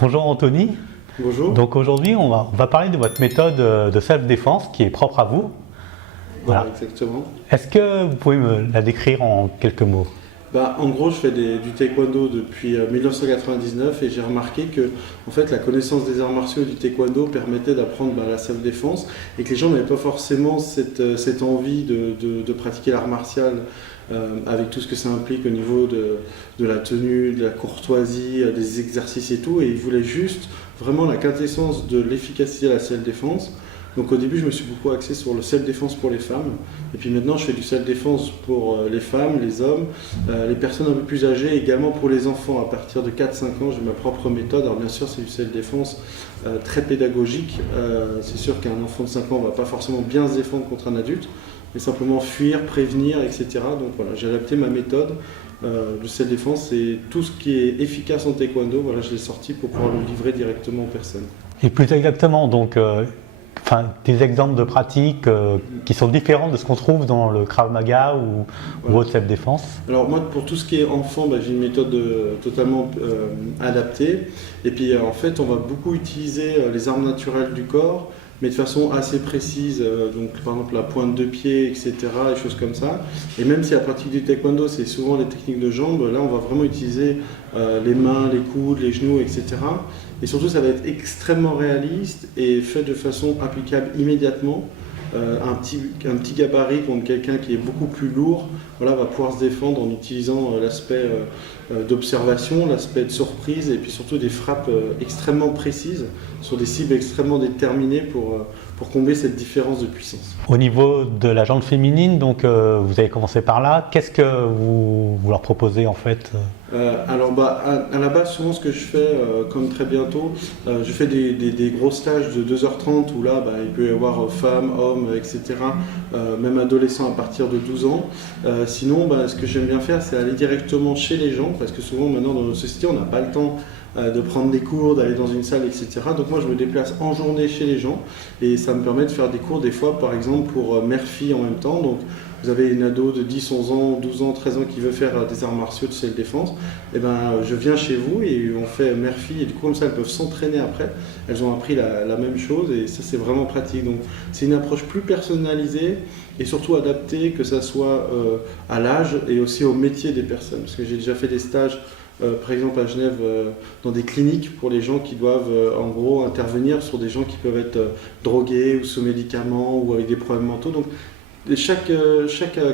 Bonjour Anthony. Bonjour. Donc aujourd'hui, on va parler de votre méthode de self-défense qui est propre à vous. Voilà, exactement. Est-ce que vous pouvez me la décrire en quelques mots? En gros, je fais du taekwondo depuis 1999 et j'ai remarqué que en fait, la connaissance des arts martiaux et du taekwondo permettait d'apprendre la self-défense et que les gens n'avaient pas forcément cette envie de pratiquer l'art martial avec tout ce que ça implique au niveau de la tenue, de la courtoisie, des exercices et tout. Et ils voulaient juste vraiment la quintessence de l'efficacité de la self-défense. Donc au début, je me suis beaucoup axé sur le self-défense pour les femmes. Et puis maintenant, je fais du self-défense pour les femmes, les hommes, les personnes un peu plus âgées, également pour les enfants. À partir de 4-5 ans, j'ai ma propre méthode. Alors bien sûr, c'est du self-défense très pédagogique. C'est sûr qu'un enfant de 5 ans ne va pas forcément bien se défendre contre un adulte, mais simplement fuir, prévenir, etc. Donc voilà, j'ai adapté ma méthode de self-défense et tout ce qui est efficace en taekwondo, voilà, je l'ai sorti pour pouvoir le livrer directement aux personnes. Et plus exactement, donc, des exemples de pratiques qui sont différents de ce qu'on trouve dans le Krav Maga ou autre self-défense. Alors moi, pour tout ce qui est enfant, j'ai une méthode totalement adaptée. Et puis en fait, on va beaucoup utiliser les armes naturelles du corps, mais de façon assez précise, donc par exemple la pointe de pied, etc., des choses comme ça. Et même si la pratique du taekwondo, c'est souvent les techniques de jambes, là on va vraiment utiliser les mains, les coudes, les genoux, etc. Et surtout, ça va être extrêmement réaliste et fait de façon applicable immédiatement. Un petit gabarit contre quelqu'un qui est beaucoup plus lourd, voilà, va pouvoir se défendre en utilisant l'aspect d'observation, l'aspect de surprise et puis surtout des frappes extrêmement précises sur des cibles extrêmement déterminées pour combler cette différence de puissance. Au niveau de la jante féminine, donc vous avez commencé par là. Qu'est-ce que vous leur proposez en fait? Alors à la base, souvent ce que je fais, comme très bientôt, je fais des gros stages de 2h30 où là il peut y avoir femmes, hommes, etc. Même adolescents à partir de 12 ans. Sinon, ce que j'aime bien faire, c'est aller directement chez les gens parce que souvent maintenant dans notre société, on n'a pas le temps de prendre des cours, d'aller dans une salle, etc. Donc moi je me déplace en journée chez les gens et ça me permet de faire des cours des fois par exemple pour mère-fille en même temps. Donc vous avez une ado de 10, 11 ans, 12 ans, 13 ans qui veut faire des arts martiaux de self-défense, et je viens chez vous et on fait mère-fille et du coup comme ça elles peuvent s'entraîner après. Elles ont appris la même chose et ça c'est vraiment pratique. Donc c'est une approche plus personnalisée et surtout adaptée, que ça soit à l'âge et aussi au métier des personnes. Parce que j'ai déjà fait des stages par exemple à Genève, dans des cliniques pour les gens qui doivent en gros intervenir sur des gens qui peuvent être drogués ou sous médicaments ou avec des problèmes mentaux. Donc chaque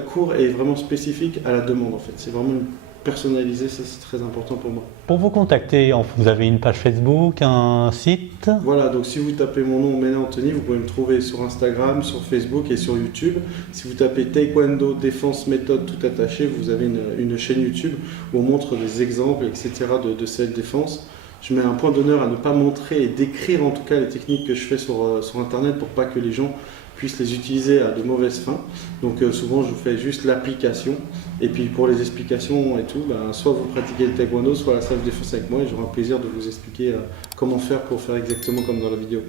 cours est vraiment spécifique à la demande en fait. C'est vraiment personnalisé, ça c'est très important pour moi. Pour vous contacter, vous avez une page Facebook, un site? Voilà, donc si vous tapez mon nom, Méné Anthony, vous pouvez me trouver sur Instagram, sur Facebook et sur YouTube. Si vous tapez Taekwondo Défense Méthode tout attaché, vous avez une chaîne YouTube où on montre des exemples, etc. de cette défense. Je mets un point d'honneur à ne pas montrer et décrire en tout cas les techniques que je fais sur Internet pour pas que les gens puissent les utiliser à de mauvaises fins. Donc souvent je fais juste l'application et puis pour les explications et tout, soit vous pratiquez le taekwondo, soit la self-défense avec moi et j'aurai un plaisir de vous expliquer comment faire pour faire exactement comme dans la vidéo.